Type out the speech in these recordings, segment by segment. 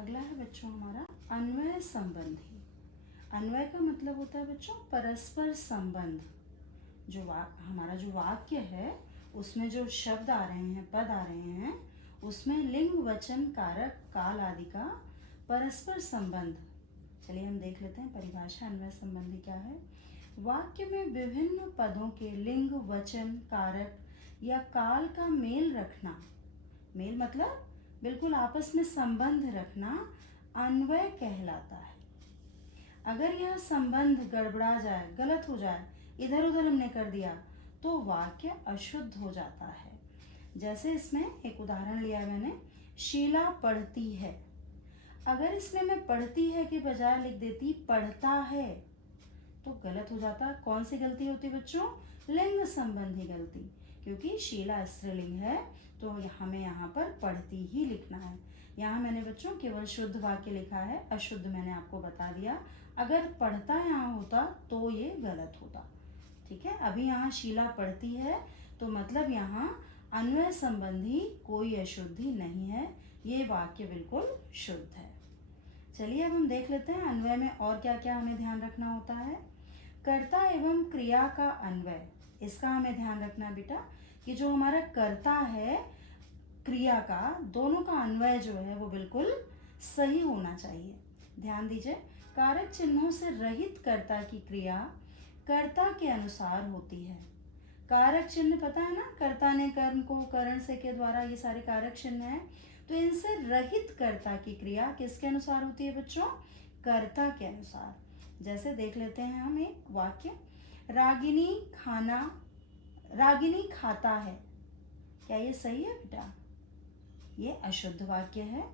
अगला है बच्चों हमारा अन्वय संबंधी। अन्वय का मतलब होता है बच्चों परस्पर संबंध। हमारा जो वाक्य है उसमें जो शब्द आ रहे हैं, पद आ रहे हैं, उसमें लिंग, वचन, कारक, काल आदि का परस्पर संबंध। चलिए हम देख लेते हैं परिभाषा अन्वय संबंधी क्या है। वाक्य में विभिन्न पदों के लिंग, वचन, कारक या काल का मेल रखना, मेल मतलब बिल्कुल आपस में संबंध रखना अन्वय कहलाता है। अगर यह संबंध गड़बड़ा जाए, गलत हो जाए, इधर उधर हमने कर दिया तो वाक्य अशुद्ध हो जाता है। जैसे इसमें एक उदाहरण लिया मैंने, शीला पढ़ती है। अगर इसमें मैं पढ़ती है के बजाय लिख देती पढ़ता है तो गलत हो जाता। कौन सी गलती होती बच्चों? लिंग संबंधी गलती, क्योंकि शीला स्त्रीलिंग है तो हमें यहाँ पर पढ़ती ही लिखना है। यहाँ मैंने बच्चों केवल शुद्ध वाक्य लिखा है, अशुद्ध मैंने आपको बता दिया। अगर पढ़ता यहाँ होता तो ये गलत होता। ठीक है, अभी यहाँ शीला पढ़ती है तो मतलब यहाँ अन्वय संबंधी कोई अशुद्धि नहीं है, ये वाक्य बिल्कुल शुद्ध है। चलिए अब हम देख लेते हैं अन्वय में और क्या क्या हमें ध्यान रखना होता है। कर्ता एवं क्रिया का अन्वय, इसका हमें ध्यान रखना बेटा कि जो हमारा कर्ता है, क्रिया का, दोनों का अन्वय जो है वो बिल्कुल सही होना चाहिए। ध्यान दीजिए, कारक चिन्हों से रहित कर्ता की क्रिया कर्ता के अनुसार होती है। कारक चिन्ह पता है ना, कर्ता ने कर्म को, करण से के द्वारा, ये सारे कारक चिन्ह हैं। तो इनसे रहित कर्ता की क्रिया किसके अनुसार होती है बच्चों? कर्ता के अनुसार। जैसे देख लेते हैं हम एक वाक्य, रागिनी खाता है। क्या ये सही है बेटा? ये अशुद्ध वाक्य है।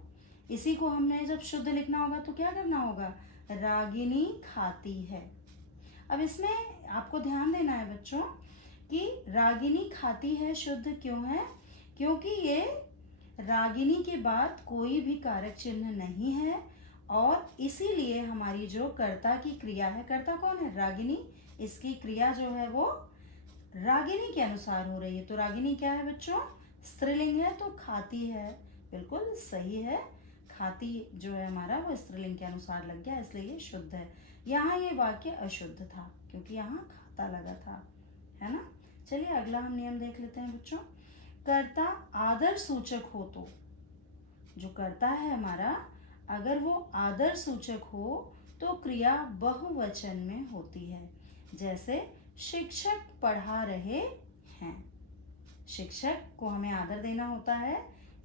इसी को हमने जब शुद्ध लिखना होगा तो क्या करना होगा? रागिनी खाती है। अब इसमें आपको ध्यान देना है बच्चों कि रागिनी खाती है शुद्ध क्यों है? क्योंकि ये रागिनी के बाद कोई भी कारक चिन्ह नहीं है और इसीलिए हमारी जो कर्ता की क्रिया है, कर्ता कौन है? रागिनी, इसकी क्रिया जो है वो रागिनी के अनुसार हो रही है। तो रागिनी क्या है बच्चों? स्त्रीलिंग है, तो खाती है, बिल्कुल सही है। खाती जो है हमारा वो स्त्रीलिंग के अनुसार लग गया, इसलिए ये शुद्ध है। यहाँ ये वाक्य अशुद्ध था क्योंकि यहाँ खाता लगा था, है ना। चलिए अगला हम नियम देख लेते हैं बच्चों। कर्ता आदर सूचक हो तो, जो कर्ता है हमारा, अगर वो आदर सूचक हो तो क्रिया बहुवचन में होती है। जैसे शिक्षक पढ़ा रहे हैं। शिक्षक को हमें आदर देना होता है,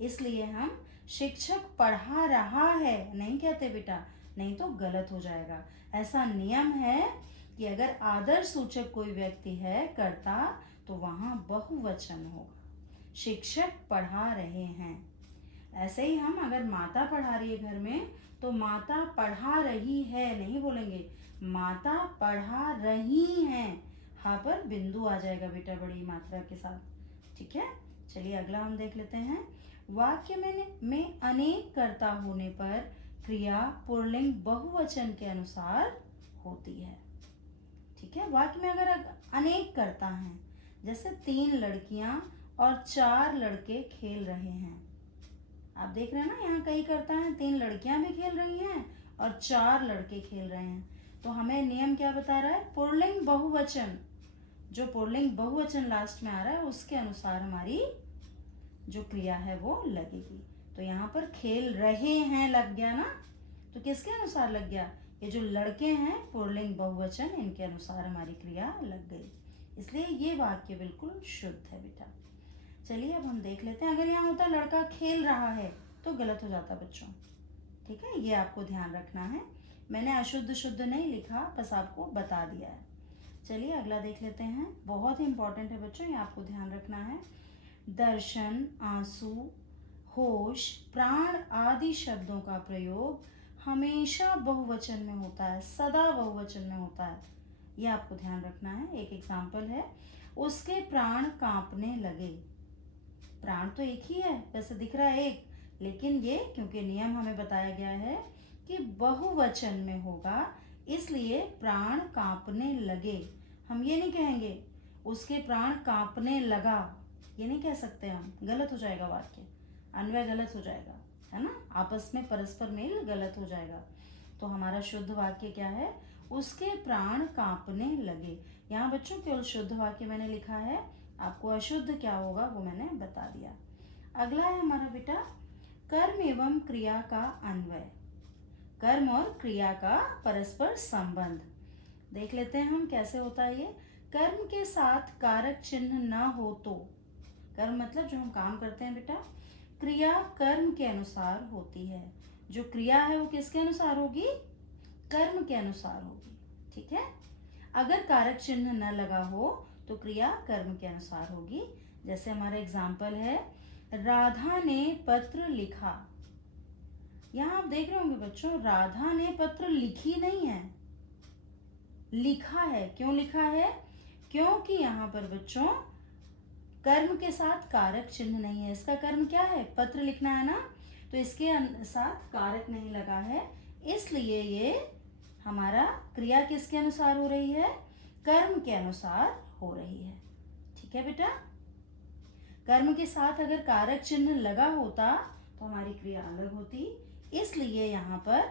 इसलिए हम शिक्षक पढ़ा रहा है नहीं कहते बेटा, नहीं तो गलत हो जाएगा। ऐसा नियम है कि अगर आदर सूचक कोई व्यक्ति है, कर्ता, तो वहां बहुवचन होगा। शिक्षक पढ़ा रहे हैं। ऐसे ही हम अगर माता पढ़ा रही है घर में तो माता पढ़ा रही है नहीं बोलेंगे, माता पढ़ा रही हैं। हाँ पर बिंदु आ जाएगा बेटा बड़ी मात्रा के साथ। ठीक है, चलिए अगला हम देख लेते हैं। वाक्य में अनेक कर्ता होने पर क्रिया पुल्लिंग बहुवचन के अनुसार होती है। ठीक है, वाक्य में अगर अनेक कर्ता हैं, जैसे 3 लड़कियां और 4 लड़के खेल रहे हैं। आप देख रहे हैं ना, यहाँ कई कर्ता हैं, 3 लड़कियां भी खेल रही हैं और 4 लड़के खेल रहे हैं। तो हमें नियम क्या बता रहा है? पुल्लिंग बहुवचन, जो पुल्लिंग बहुवचन लास्ट में आ रहा है उसके अनुसार हमारी जो क्रिया है वो लगेगी। तो यहाँ पर खेल रहे हैं लग गया ना, तो किसके अनुसार लग गया? ये जो लड़के हैं पुल्लिंग बहुवचन, इनके अनुसार हमारी क्रिया लग गई, इसलिए ये वाक्य बिल्कुल शुद्ध है बेटा। चलिए अब हम देख लेते हैं, अगर यहाँ होता लड़का खेल रहा है तो गलत हो जाता बच्चों। ठीक है, ये आपको ध्यान रखना है। मैंने अशुद्ध शुद्ध नहीं लिखा, बस आपको बता दिया है। चलिए अगला देख लेते हैं, बहुत ही इंपॉर्टेंट है बच्चों, ये आपको ध्यान रखना है। दर्शन, आंसू, होश, प्राण आदि शब्दों का प्रयोग हमेशा बहुवचन में होता है, सदा बहुवचन में होता है, ये आपको ध्यान रखना है। एक एग्जाम्पल है, उसके प्राण कांपने लगे। प्राण तो एक ही है, वैसे दिख रहा है एक, लेकिन ये क्योंकि नियम हमें बताया गया है कि बहुवचन में होगा, इसलिए प्राण कांपने लगे। हम ये नहीं कहेंगे उसके प्राण कांपने लगा, ये नहीं कह सकते हम, गलत हो जाएगा वाक्य, अन्वय गलत हो जाएगा। है ना, आपस में परस्पर मेल गलत हो जाएगा। तो हमारा शुद्ध वाक्य क्या है, उसके प्राण कांपने लगे। यहाँ बच्चों केवल शुद्ध वाक्य मैंने लिखा है, आपको अशुद्ध क्या होगा वो मैंने बता दिया। अगला है हमारा बेटा कर्म एवं क्रिया का अन्वय। कर्म और क्रिया का परस्पर संबंध देख लेते हैं हम कैसे होता है ये। कर्म के साथ कारक चिन्ह न हो तो, कर्म मतलब जो हम काम करते हैं बेटा, क्रिया कर्म के अनुसार होती है। जो क्रिया है वो किसके अनुसार होगी, कर्म के अनुसार होगी, ठीक है। अगर कारक चिन्ह न लगा हो तो क्रिया कर्म के अनुसार होगी। जैसे हमारा एग्जाम्पल है, राधा ने पत्र लिखा। यहाँ आप देख रहे होंगे बच्चों, राधा ने पत्र लिखी नहीं है, लिखा है। क्यों लिखा है, क्योंकि यहाँ पर बच्चों कर्म के साथ कारक चिन्ह नहीं है। इसका कर्म क्या है, पत्र लिखना है ना, तो इसके साथ कारक नहीं लगा है, इसलिए ये हमारा क्रिया किसके अनुसार हो रही है, कर्म के अनुसार हो रही है, ठीक है बेटा। कर्म के साथ अगर कारक चिन्ह लगा होता तो हमारी क्रिया अलग होती, इसलिए यहाँ पर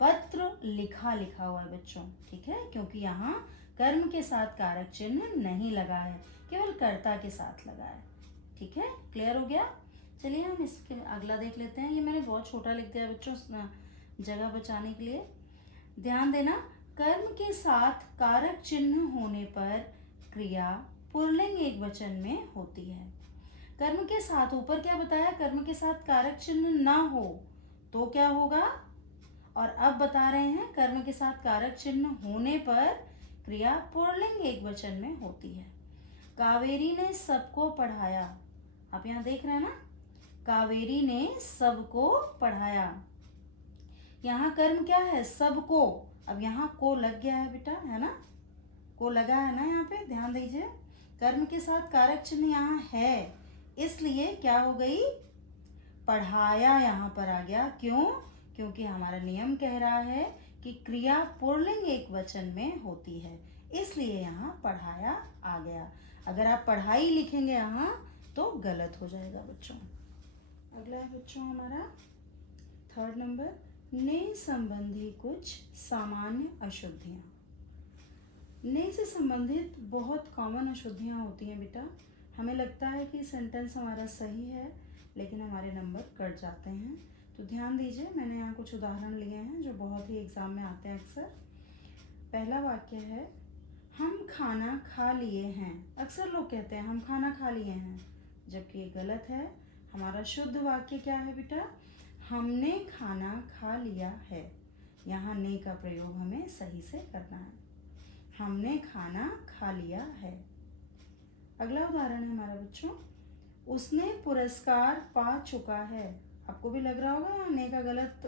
पत्र लिखा लिखा हुआ है बच्चों, ठीक है, क्योंकि यहाँ कर्म के साथ कारक चिन्ह नहीं लगा है, केवल कर्ता के साथ लगा है, ठीक है। क्लियर हो गया। चलिए हम इसके अगला देख लेते हैं। ये मैंने बहुत छोटा लिख दिया बच्चों जगह बचाने के लिए। ध्यान देना, कर्म के साथ कारक चिन्ह होने पर क्रिया पुल्लिंग एकवचन में होती है। कर्म के साथ, ऊपर क्या बताया, कर्म के साथ कारक चिन्ह ना हो तो क्या होगा, और अब बता रहे हैं कर्म के साथ कारक चिन्ह होने पर क्रिया पुल्लिंग एकवचन में होती है। कावेरी ने सबको पढ़ाया। आप यहाँ देख रहे हैं ना, कावेरी ने सबको पढ़ाया। यहाँ कर्म क्या है, सबको। अब यहाँ को लग गया है बेटा, है ना, को लगा है ना, यहाँ पे ध्यान दीजिए। कर्म के साथ कारक चिन्ह यहाँ है, इसलिए क्या हो गई, पढ़ाया यहाँ पर आ गया। क्यों, क्योंकि हमारा नियम कह रहा है कि क्रिया पुल्लिंग एकवचन में होती है, इसलिए यहाँ पढ़ाया आ गया। अगर आप पढ़ाई लिखेंगे यहाँ तो गलत हो जाएगा बच्चों। अगला है बच्चों हमारा 3rd नंबर, ने संबंधी कुछ सामान्य अशुद्धियाँ। ने से संबंधित बहुत कॉमन अशुद्धियाँ होती हैं बेटा। हमें लगता है कि सेंटेंस हमारा सही है, लेकिन हमारे नंबर कट जाते हैं। तो ध्यान दीजिए, मैंने यहाँ कुछ उदाहरण लिए हैं जो बहुत ही एग्जाम में आते हैं अक्सर। पहला वाक्य है, हम खाना खा लिए हैं। अक्सर लोग कहते हैं हम खाना खा लिए हैं, जबकि ये गलत है। हमारा शुद्ध वाक्य क्या है बेटा, हमने खाना खा लिया है। यहाँ ने का प्रयोग हमें सही से करना है, हमने खाना खा लिया है। अगला उदाहरण है हमारा बच्चों, उसने पुरस्कार पा चुका है। आपको भी लग रहा होगा यहाँ ने का गलत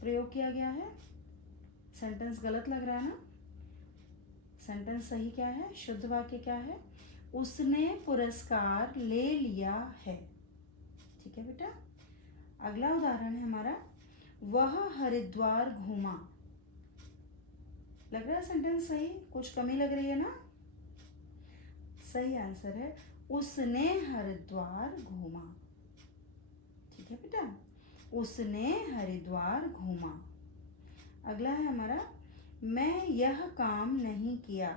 प्रयोग किया गया है, सेंटेंस गलत लग रहा है ना। सेंटेंस सही क्या है, शुद्ध वाक्य क्या है, उसने पुरस्कार ले लिया है, ठीक है बेटा। अगला उदाहरण है हमारा, वह हरिद्वार घूमा। लग रहा है सेंटेंस सही, कुछ कमी लग रही है ना। सही आंसर है, उसने हरिद्वार घूमा, ठीक है बेटा, उसने हरिद्वार घूमा। अगला है हमारा, मैं यह काम नहीं किया।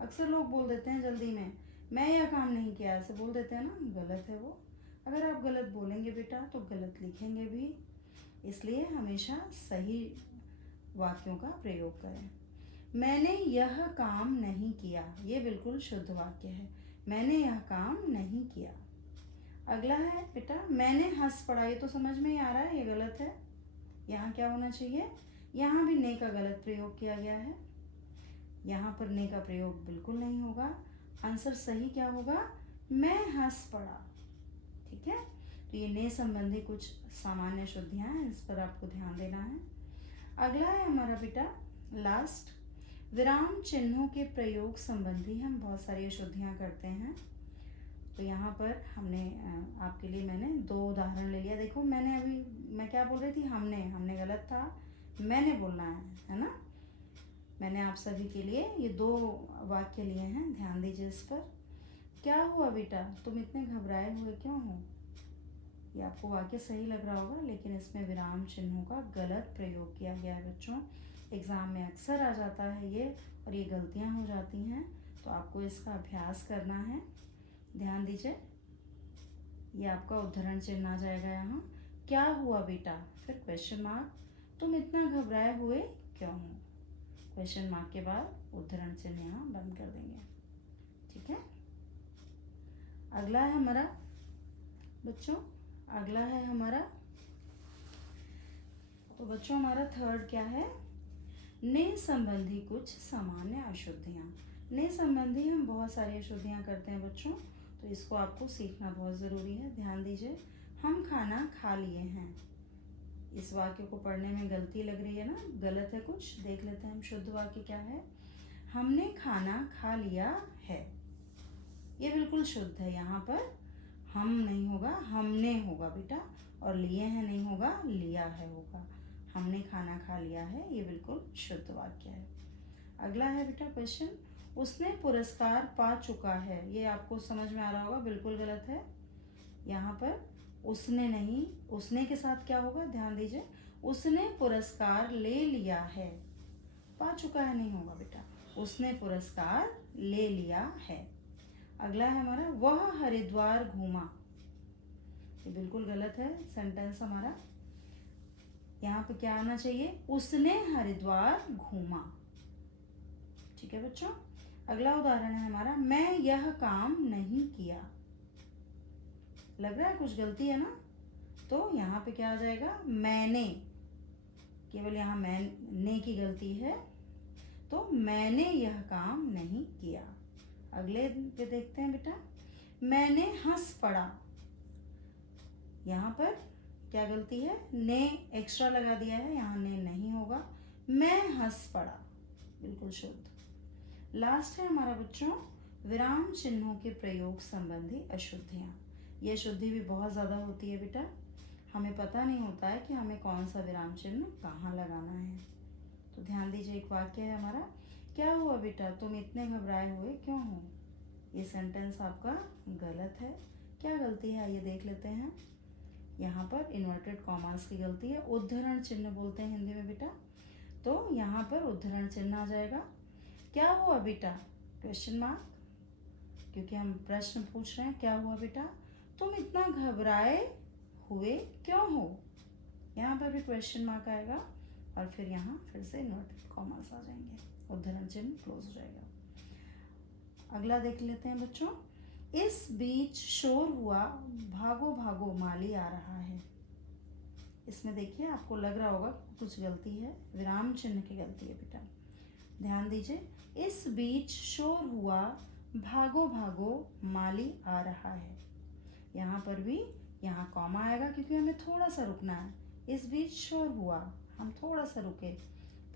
अक्सर लोग बोल देते हैं जल्दी में, मैं यह काम नहीं किया, ऐसे बोल देते हैं ना, गलत है वो। अगर आप गलत बोलेंगे बेटा तो गलत लिखेंगे भी, इसलिए हमेशा सही वाक्यों का प्रयोग करें। मैंने यह काम नहीं किया, ये बिल्कुल शुद्ध वाक्य है, मैंने यह काम नहीं किया। अगला है बेटा, मैंने हंस पड़ा। ये तो समझ में ही आ रहा है, ये गलत है। यहाँ क्या होना चाहिए, यहाँ भी ने का गलत प्रयोग किया गया है, यहाँ पर ने का प्रयोग बिल्कुल नहीं होगा। आंसर सही क्या होगा, मैं हंस पड़ा, ठीक है। तो ये ने संबंधी कुछ सामान्य शुद्धियाँ हैं, इस पर आपको ध्यान देना है। अगला है हमारा बेटा लास्ट, विराम चिन्हों के प्रयोग संबंधी हम बहुत सारी अशुद्धियाँ करते हैं। तो यहाँ पर हमने आपके लिए मैंने 2 उदाहरण ले लिया। देखो मैं क्या बोल रही थी, हमने गलत था, मैंने बोलना है ना। मैंने आप सभी के लिए ये 2 वाक्य लिए हैं, ध्यान दीजिए इस पर। क्या हुआ बेटा, तुम इतने घबराए हुए क्यों हो, ये आपको वाक्य सही लग रहा होगा, लेकिन इसमें विराम चिन्हों का गलत प्रयोग किया गया है बच्चों। एग्ज़ाम में अक्सर आ जाता है ये, और ये गलतियां हो जाती हैं, तो आपको इसका अभ्यास करना है। ध्यान दीजिए, ये आपका उद्धरण चिन्ह आ जाएगा यहाँ। क्या हुआ बेटा, फिर क्वेश्चन मार्क, तुम इतना घबराए हुए क्यों हो। क्वेश्चन मार्क के बाद उद्धरण चिन्ह यहाँ बंद कर देंगे। ठीक है, अगला है हमारा बच्चों, अगला है हमारा, तो बच्चों हमारा थर्ड क्या है, ने संबंधी कुछ सामान्य अशुद्धियाँ। ने संबंधी हम बहुत सारी अशुद्धियाँ करते हैं बच्चों, तो इसको आपको सीखना बहुत ज़रूरी है। ध्यान दीजिए, हम खाना खा लिए हैं। इस वाक्य को पढ़ने में गलती लग रही है ना, गलत है कुछ, देख लेते हैं हम शुद्ध वाक्य क्या है। हमने खाना खा लिया है, ये बिल्कुल शुद्ध है। यहाँ पर हम नहीं होगा, हमने होगा बेटा, और लिए हैं नहीं होगा, लिया है होगा। हमने खाना खा लिया है, ये बिल्कुल शुद्ध वाक्य है। अगला है बेटा क्वेश्चन, उसने पुरस्कार पा चुका है। ये आपको समझ में आ रहा होगा, बिल्कुल गलत है। यहाँ पर उसने नहीं, उसने के साथ क्या होगा, ध्यान दीजिए, उसने पुरस्कार ले लिया है। पा चुका है नहीं होगा बेटा, उसने पुरस्कार ले लिया है। अगला है हमारा, वह हरिद्वार घूमा। ये बिल्कुल गलत है सेंटेंस हमारा। यहाँ पे क्या आना चाहिए, उसने हरिद्वार घूमा। ठीक है बच्चों, अगला उदाहरण है हमारा, मैं यह काम नहीं किया। लग रहा है कुछ गलती है ना, तो यहाँ पे क्या आ जाएगा, मैंने, केवल यहाँ मैंने की गलती है, तो मैंने यह काम नहीं किया। अगले पे देखते हैं बेटा, मैंने हंस पड़ा। यहाँ पर क्या गलती है, ने एक्स्ट्रा लगा दिया है, यहाँ ने नहीं होगा, मैं हंस पड़ा, बिल्कुल शुद्ध। लास्ट है हमारा बच्चों, विराम चिन्हों के प्रयोग संबंधी अशुद्धियाँ। ये अशुद्धि भी बहुत ज़्यादा होती है बेटा, हमें पता नहीं होता है कि हमें कौन सा विराम चिन्ह कहाँ लगाना है। तो ध्यान दीजिए, एक वाक्य है हमारा, क्या हुआ बेटा, तुम इतने घबराए हुए क्यों हो। ये सेंटेंस आपका गलत है। क्या गलती है ये देख लेते हैं। यहाँ पर इन्वर्टेड कॉमास की गलती है, उद्धरण चिन्ह बोलते हैं हिंदी में बेटा, तो यहाँ पर उद्धरण चिन्ह आ जाएगा। क्या हुआ बेटा, क्वेश्चन मार्क, क्योंकि हम प्रश्न पूछ रहे हैं, क्या हुआ बेटा, तुम इतना घबराए हुए क्यों हो। यहाँ पर भी क्वेश्चन मार्क आएगा, और फिर यहाँ फिर से इन्वर्टेड कॉमास आ जाएंगे, उद्धरण चिन्ह क्लोज हो जाएगा। अगला देख लेते हैं बच्चों, इस बीच शोर हुआ, भागो भागो माली आ रहा है। इसमें देखिए आपको लग रहा होगा कुछ गलती है, विराम चिन्ह की गलती है बेटा। ध्यान दीजिए, इस बीच शोर हुआ, भागो भागो माली आ रहा है। यहाँ पर भी यहाँ कॉमा आएगा, क्योंकि हमें थोड़ा सा रुकना है। इस बीच शोर हुआ, हम थोड़ा सा रुके,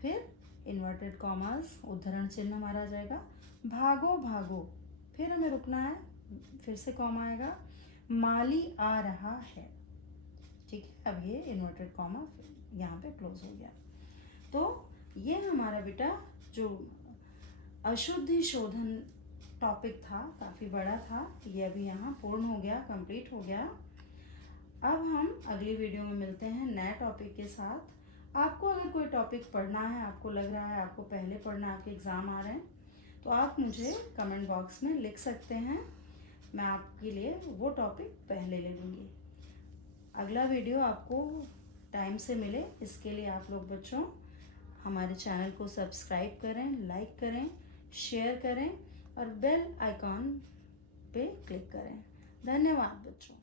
फिर इन्वर्टेड कॉमास, उद्धरण चिन्ह हमारा आ जाएगा, भागो भागो, फिर हमें रुकना है, फिर से कॉमा आएगा, माली आ रहा है। ठीक है, अब ये इन्वर्टेड कॉमा यहाँ पे क्लोज हो गया। तो ये हमारा बेटा जो अशुद्धि शोधन टॉपिक था, काफ़ी बड़ा था, ये अभी यहाँ पूर्ण हो गया, कंप्लीट हो गया। अब हम अगली वीडियो में मिलते हैं नए टॉपिक के साथ। आपको अगर कोई टॉपिक पढ़ना है, आपको लग रहा है आपको पहले पढ़ना है, आपके एग्ज़ाम आ रहे हैं, तो आप मुझे कमेंट बॉक्स में लिख सकते हैं, मैं आपके लिए वो टॉपिक पहले ले लूँगी। अगला वीडियो आपको टाइम से मिले, इसके लिए आप लोग बच्चों हमारे चैनल को सब्सक्राइब करें, लाइक करें, शेयर करें और बेल आइकॉन पे क्लिक करें। धन्यवाद बच्चों।